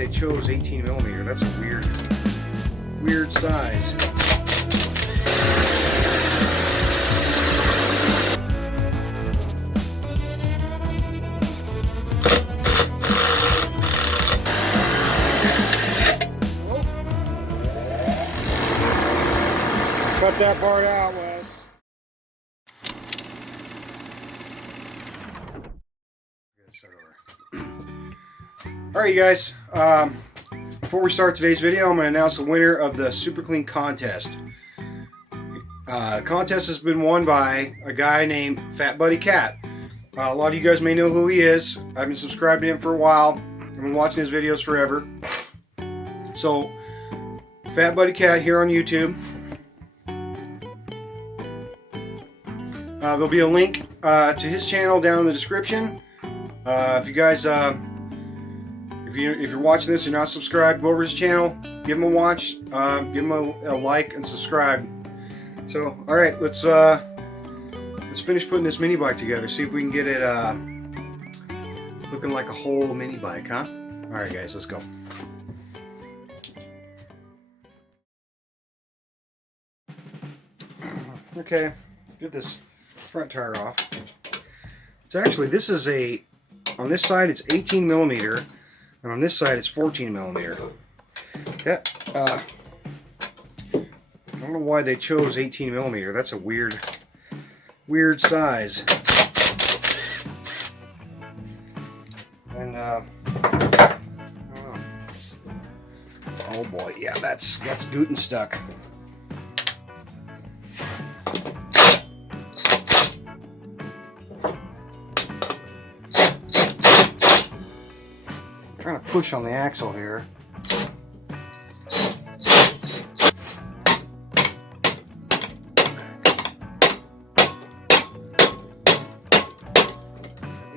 they chose 18mm. That's a weird size. Cut that part out, Wes. Alright, you guys. Before we start today's video, I'm going to announce the winner of the Super Clean contest. The contest has been won by a guy named fatbuddycat. A lot of you guys may know who he is. I've been subscribed to him for a while. I've been watching his videos forever. So, fatbuddycat here on YouTube. There'll be a link to his channel down in the description. If you guys, if you're watching this and you're not subscribed, go over his channel, give him a watch, give him a like and subscribe. So, all right, let's finish putting this mini bike together. See if we can get it looking like a whole mini bike, huh? All right, guys, let's go. Okay, get this front tire off. It's actually, this is on this side it's 18mm, and on this side it's 14mm. That I don't know why they chose 18mm. That's a weird size. And I don't know. Oh boy, yeah, that's Guten stuck. Trying to push on the axle here.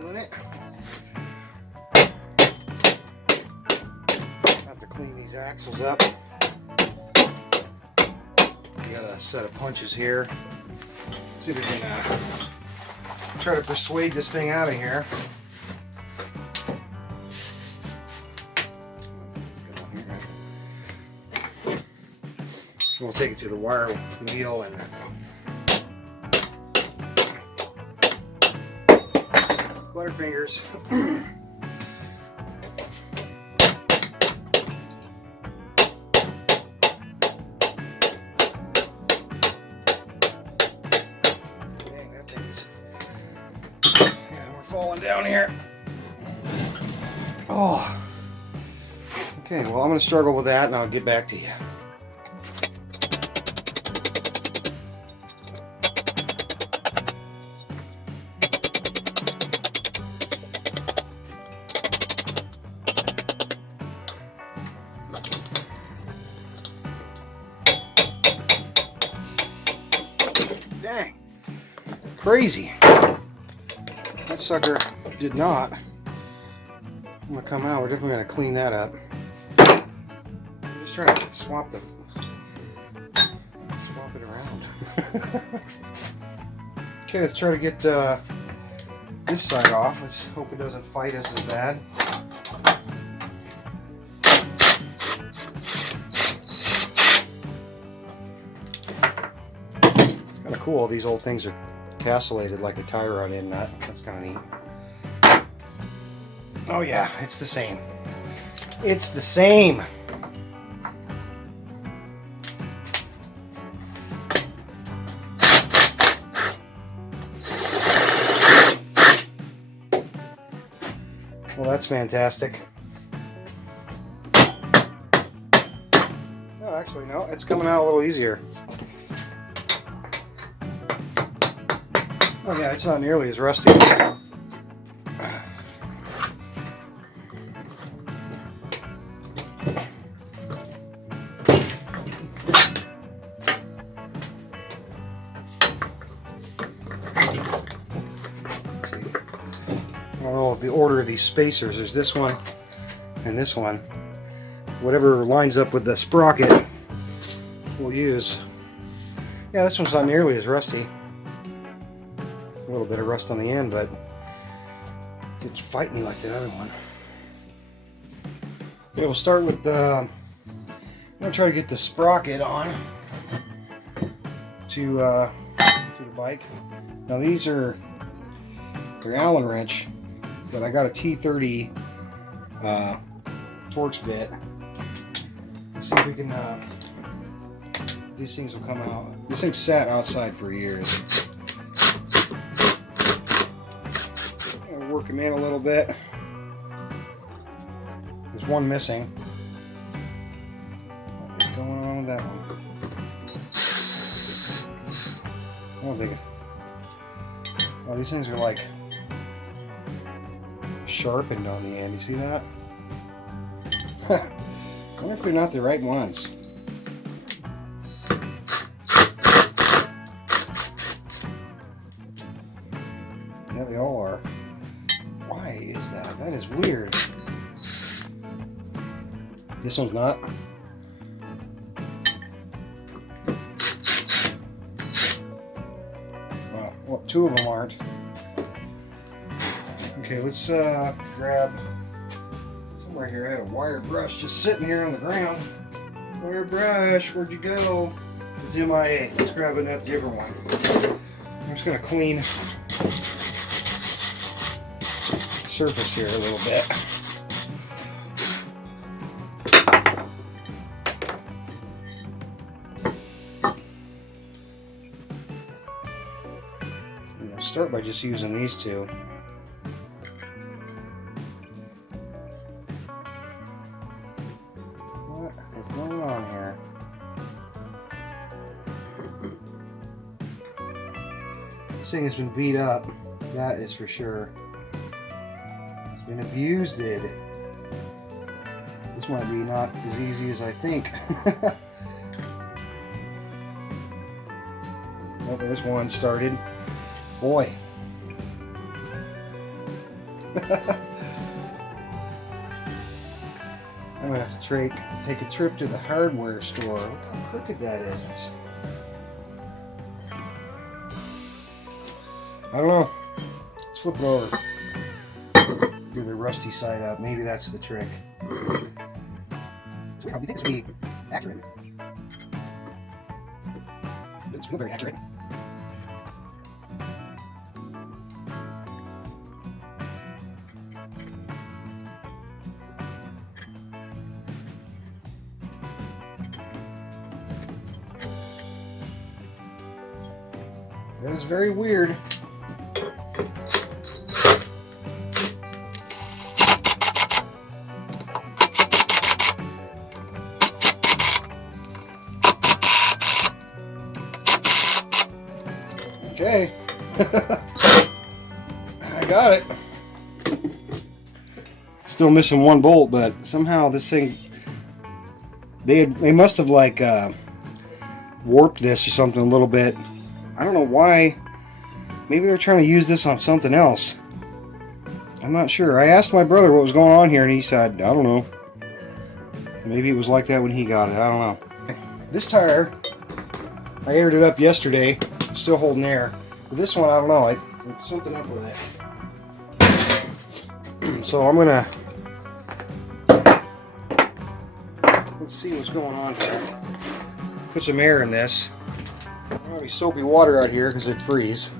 Doing it. Have to clean these axles up. We got a set of punches here. See if we can try to persuade this thing out of here. We'll take it to the wire wheel and butterfingers. Dang, that thing is. Yeah, we're falling down here. Oh. Okay, well, I'm going to struggle with that and I'll get back to you. Dang, crazy. That sucker did not want to come out. We're definitely going to clean that up. I'm just trying to swap it around. Okay, let's try to get this side off. Let's hope it doesn't fight us as bad. Kind of cool. These old things are castellated like a tie rod in nut. That's kind of neat. Oh yeah, it's the same. It's the same. Well, that's fantastic. Oh, actually, no, it's coming out a little easier. Oh yeah, it's not nearly as rusty. I don't know if the order of these spacers, there's this one and this one. Whatever lines up with the sprocket we'll use. Yeah, this one's not nearly as rusty. A little bit of rust on the end, but it didn't fight me like that other one. Okay, we'll start with I'm gonna try to get the sprocket on to the bike. Now these are they're Allen wrench, but I got a T30 Torx bit. Let's see if we can. These things will come out. This thing sat outside for years. I'll work them in a little bit. There's one missing. What's going on with that one? I don't think. Oh, these things are like sharpened on the end. You see that? I wonder if they're not the right ones. Yeah, they all are. Why is that? That is weird. This one's not. Well, two of them aren't. Okay, let's grab somewhere here. I had a wire brush just sitting here on the ground. Wire brush, where'd you go? It's MIA. Let's grab a different one. I'm just gonna clean the surface here a little bit. Start by just using these two. What is going on here? This thing has been beat up, that is for sure. It's been abused. This might be not as easy as I think. Oh, there's one started. Boy. I'm gonna have to take a trip to the hardware store. Look how crooked that is. I don't know. Let's flip it over. Do the rusty side up. Maybe that's the trick. So how do you think this would be accurate? Doesn't feel very accurate. That is very weird. Okay. I got it. Still missing one bolt, but somehow this thing they must have like warped this or something a little bit. I don't know why. Maybe they're trying to use this on something else. I'm not sure. I asked my brother what was going on here and he said, I don't know. Maybe it was like that when he got it. I don't know. This tire, I aired it up yesterday. Still holding air. But this one, I don't know. There's something up with it. So I'm gonna let's see what's going on here. Put some air in this. There's gonna be soapy water out here because it'd freeze.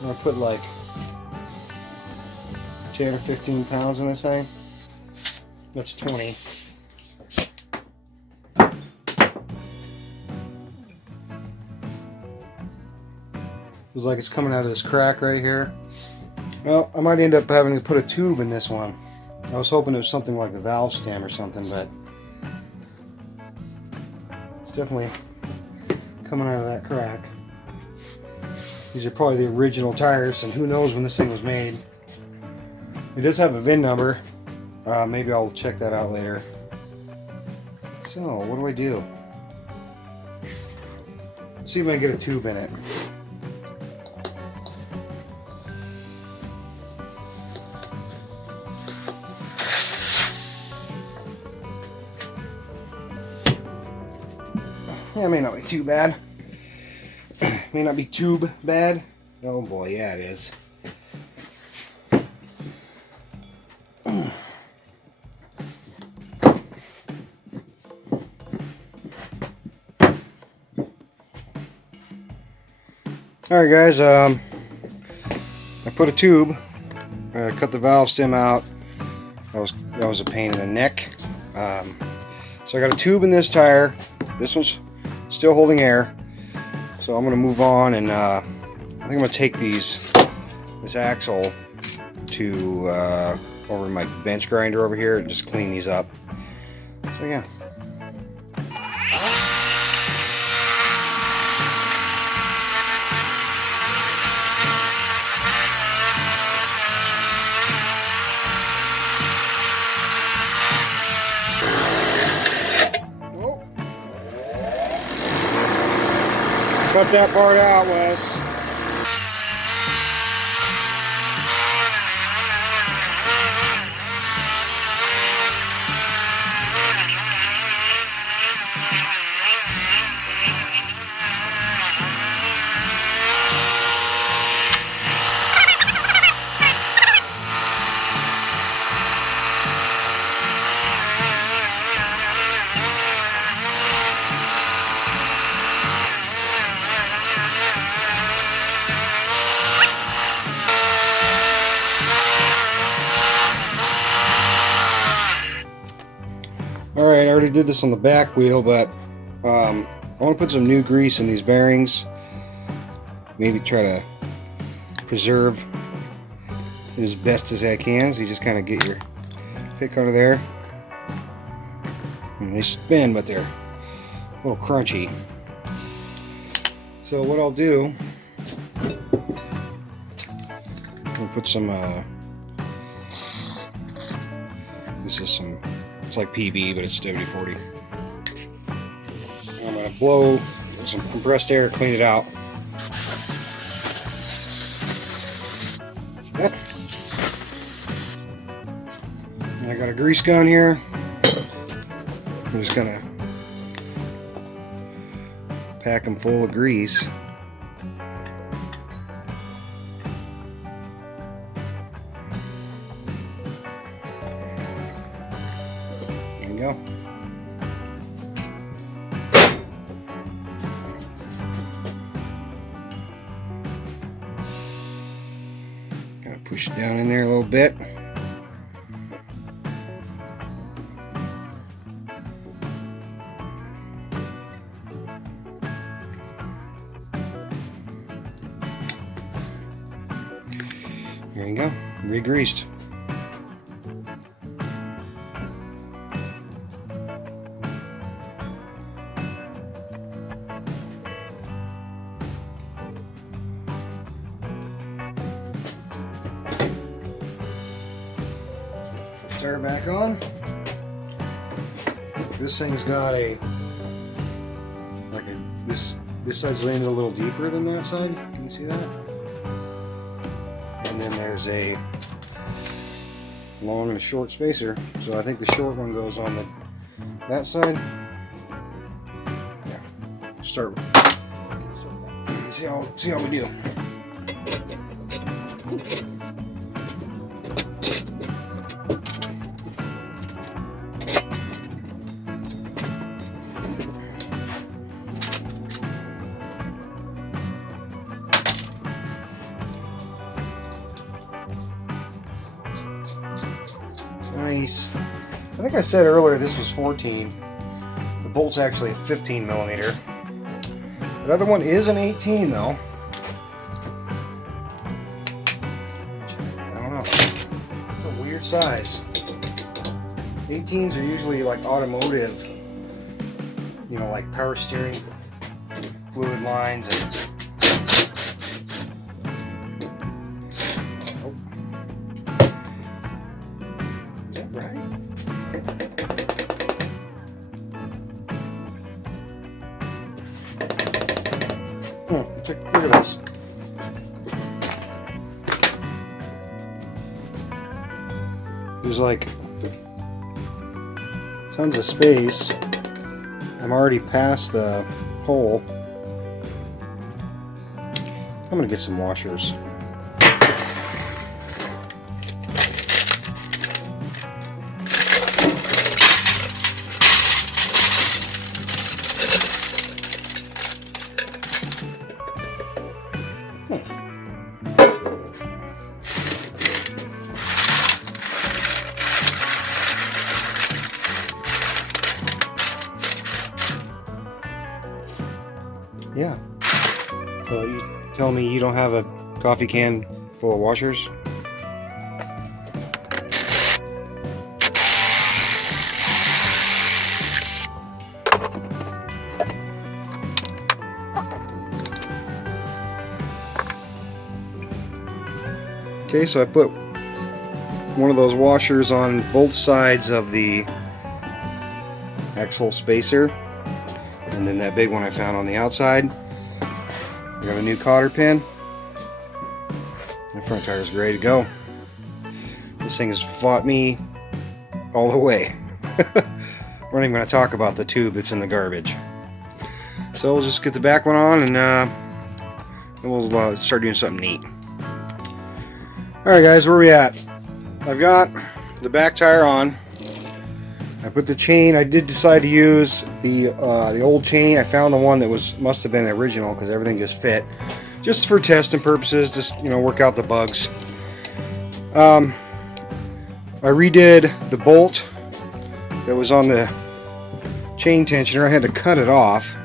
I'm gonna put like 10 or 15 pounds in this thing. That's 20. Feels like it's coming out of this crack right here. Well, I might end up having to put a tube in this one. I was hoping it was something like the valve stem or something, but it's definitely coming out of that crack. These are probably the original tires, and who knows when this thing was made. It does have a VIN number. Maybe I'll check that out later. So, what do I do? Let's see if I can get a tube in it. Yeah, it may not be too bad. May not be tube bad. Oh boy, yeah it is. Alright guys, I put a tube, cut the valve stem out. That was a pain in the neck. So I got a tube in this tire. This one's still holding air. So I'm going to move on, and I think I'm going to take this axle to over my bench grinder over here and just clean these up. So yeah. Cut that part out, Wes. Alright, I already did this on the back wheel, but I want to put some new grease in these bearings. Maybe try to preserve it as best as I can. So you just kind of get your pick under there. And they spin, but they're a little crunchy. So what I'll do, I'll put some, this is some, it's like PB, but it's WD-40. I'm going to blow some compressed air, clean it out. Yep. And I got a grease gun here. I'm just going to pack them full of grease. Go. Gotta push it down in there a little bit. There you go, re-greased. Start back on. This thing's got this side's landed a little deeper than that side. Can you see that? And then there's a long and a short spacer. So I think the short one goes on that side. Yeah. Start. See how we do. Nice. I think I said earlier this was 14. The bolt's actually a 15 millimeter. The other one is an 18 though. I don't know. It's a weird size. 18s are usually like automotive, you know, like power steering fluid lines and look at this. There's like tons of space. I'm already past the hole. I'm gonna get some washers. Yeah. So you tell me you don't have a coffee can full of washers? Okay, so I put one of those washers on both sides of the axle spacer, and then that big one I found on the outside. I got a new cotter pin. My front tire is ready to go. This thing has fought me all the way. We're not even going to talk about the tube that's in the garbage. So we'll just get the back one on, and then we'll start doing something neat. Alright guys, where are we at? I've got the back tire on. I put the chain. I did decide to use the old chain. I found the one that must have been the original because everything just fit. Just for testing purposes, just work out the bugs. I redid the bolt that was on the chain tensioner. I had to cut it off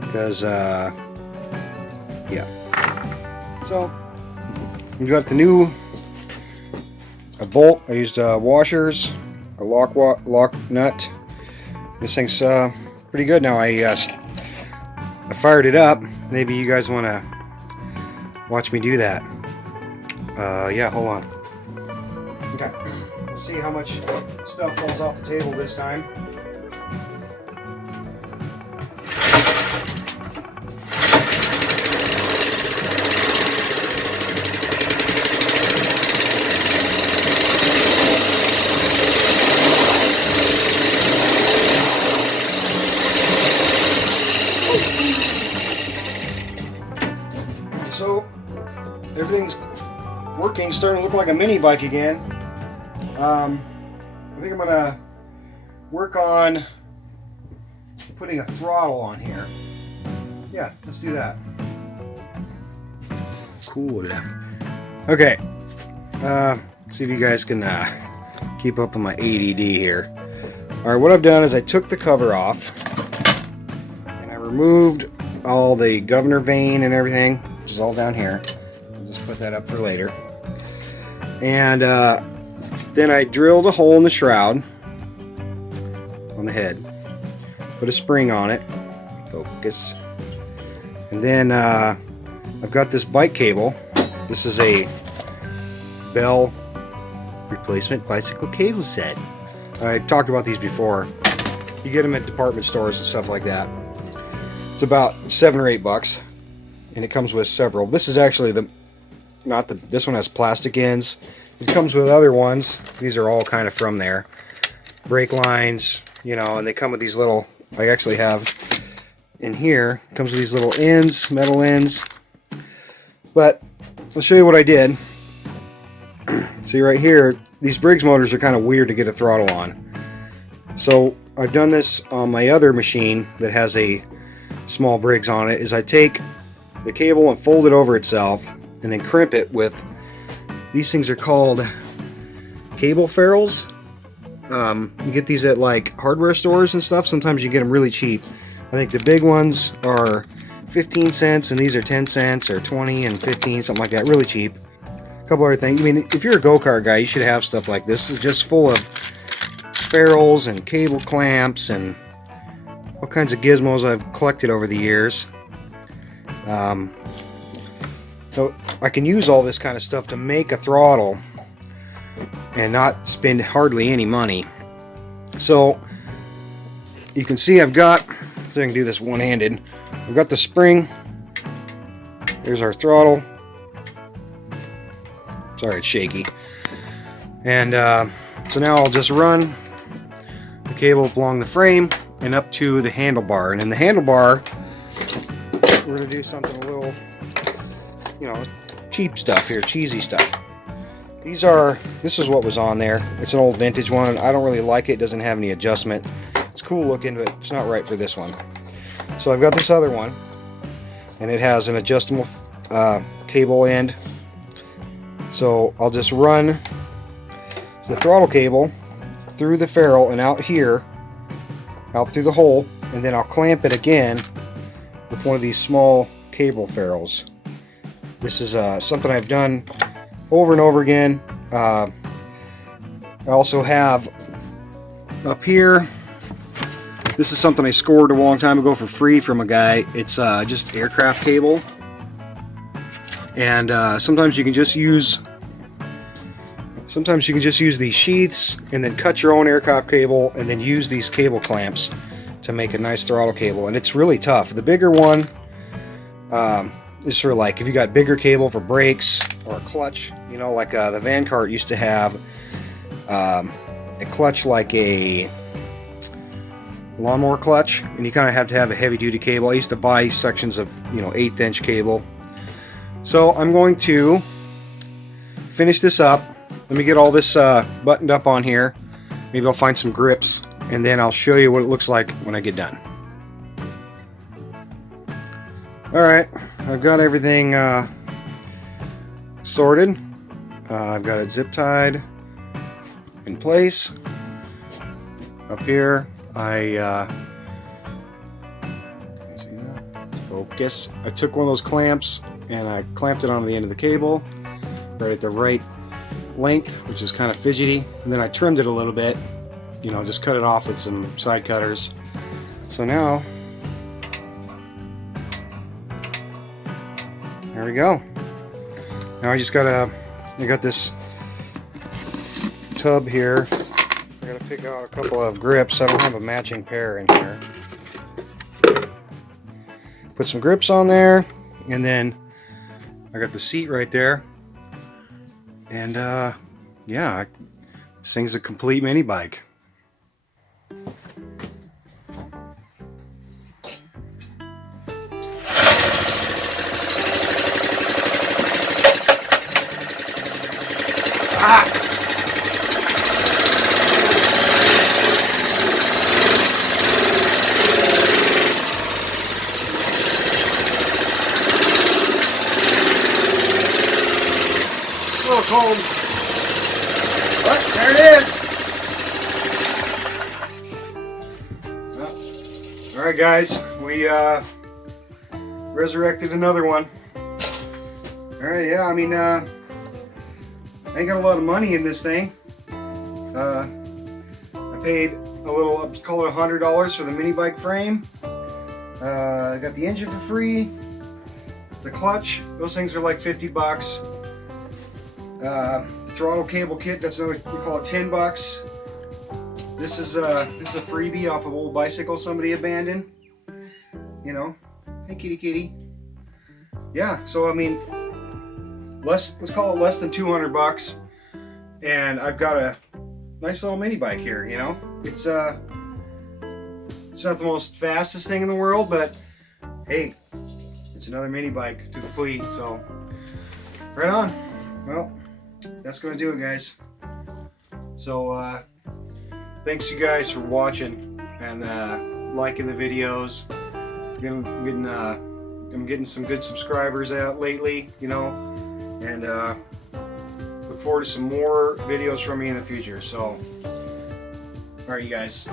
because yeah. So we got the new bolt. I used washers, a lock nut. This thing's pretty good now. I fired it up. Maybe you guys want to watch me do that. Yeah, hold on. Okay, let's see how much stuff falls off the table this time. So everything's working, starting to look like a mini bike again. I think I'm gonna work on putting a throttle on here. Yeah, let's do that. Cool. Okay, see if you guys can keep up with my ADD here. Alright, what I've done is I took the cover off and I removed all the governor vane and everything, which is all down here. I'll just put that up for later. And then I drilled a hole in the shroud on the head, put a spring on it, focus, and then I've got this bike cable. This is a Bell replacement bicycle cable set. I talked about these before. You get them at department stores and stuff like that. It's about $7 or $8, and it comes with several. This is actually this one has plastic ends. It comes with other ones. These are all kind of from there. Brake lines, and they come with these little, I actually have in here, comes with these little ends, metal ends. But I'll show you what I did. See right here, these Briggs motors are kind of weird to get a throttle on. So I've done this on my other machine that has a small Briggs on it, is I take the cable and fold it over itself and then crimp it with, these things are called cable ferrules. You get these at like hardware stores and stuff. Sometimes you get them really cheap. I think the big ones are 15 cents and these are 10 cents or 20 and 15, something like that, really cheap. A couple other things. I mean, if you're a go-kart guy, you should have stuff like this. It's just full of ferrules and cable clamps and all kinds of gizmos I've collected over the years. So I can use all this kind of stuff to make a throttle and not spend hardly any money. So you can see I've got, so I can do this one-handed, I've got the spring, there's our throttle, sorry it's shaky, and so now I'll just run the cable along the frame and up to the handlebar, and in the handlebar we're going to do something a little, cheap stuff here, cheesy stuff. This is what was on there. It's an old vintage one. I don't really like it. It doesn't have any adjustment. It's cool looking, but it's not right for this one. So I've got this other one, and it has an adjustable cable end. So I'll just run the throttle cable through the ferrule and out here, out through the hole, and then I'll clamp it again with one of these small cable ferrules. This is something I've done over and over again. I also have up here, this is something I scored a long time ago for free from a guy. It's just aircraft cable, and sometimes you can just use these sheaths and then cut your own aircraft cable and then use these cable clamps to make a nice throttle cable. And it's really tough. The bigger one is for, like, if you got bigger cable for brakes or a clutch, you know, like the van cart used to have a clutch like a lawnmower clutch, and you kind of have to have a heavy duty cable. I used to buy sections of, you know, 1/8 inch cable. So I'm going to finish this up. Let me get all this buttoned up on here. Maybe I'll find some grips, and then I'll show you what it looks like when I get done. Alright, I've got everything sorted. I've got it zip tied in place. Up here, I see that? Focus. I took one of those clamps and I clamped it onto the end of the cable, right at the right length, which is kind of fidgety, and then I trimmed it a little bit, you know, just cut it off with some side cutters. So now, there we go. Now I got this tub here. I gotta pick out a couple of grips. I don't have a matching pair in here. Put some grips on there, and then I got the seat right there. And yeah, this thing's a complete mini bike. A little cold, but there it is. Well, all right, guys, we resurrected another one. All right, yeah, I mean, I ain't got a lot of money in this thing. I paid a little, I'll call it $100 for the mini bike frame. I got the engine for free. The clutch, those things are like 50 bucks. Throttle cable kit, that's another, we call it 10 bucks. This is a freebie off of old bicycle somebody abandoned. You know, hey kitty kitty. Yeah, so I mean, let's call it less than 200 bucks, and I've got a nice little mini bike here. You know, it's not the most fastest thing in the world, but hey, it's another mini bike to the fleet. So right on. Well, that's gonna do it, guys. So thanks you guys for watching and liking the videos. I'm getting some good subscribers out lately, you know, and look forward to some more videos from me in the future. So, all right, you guys.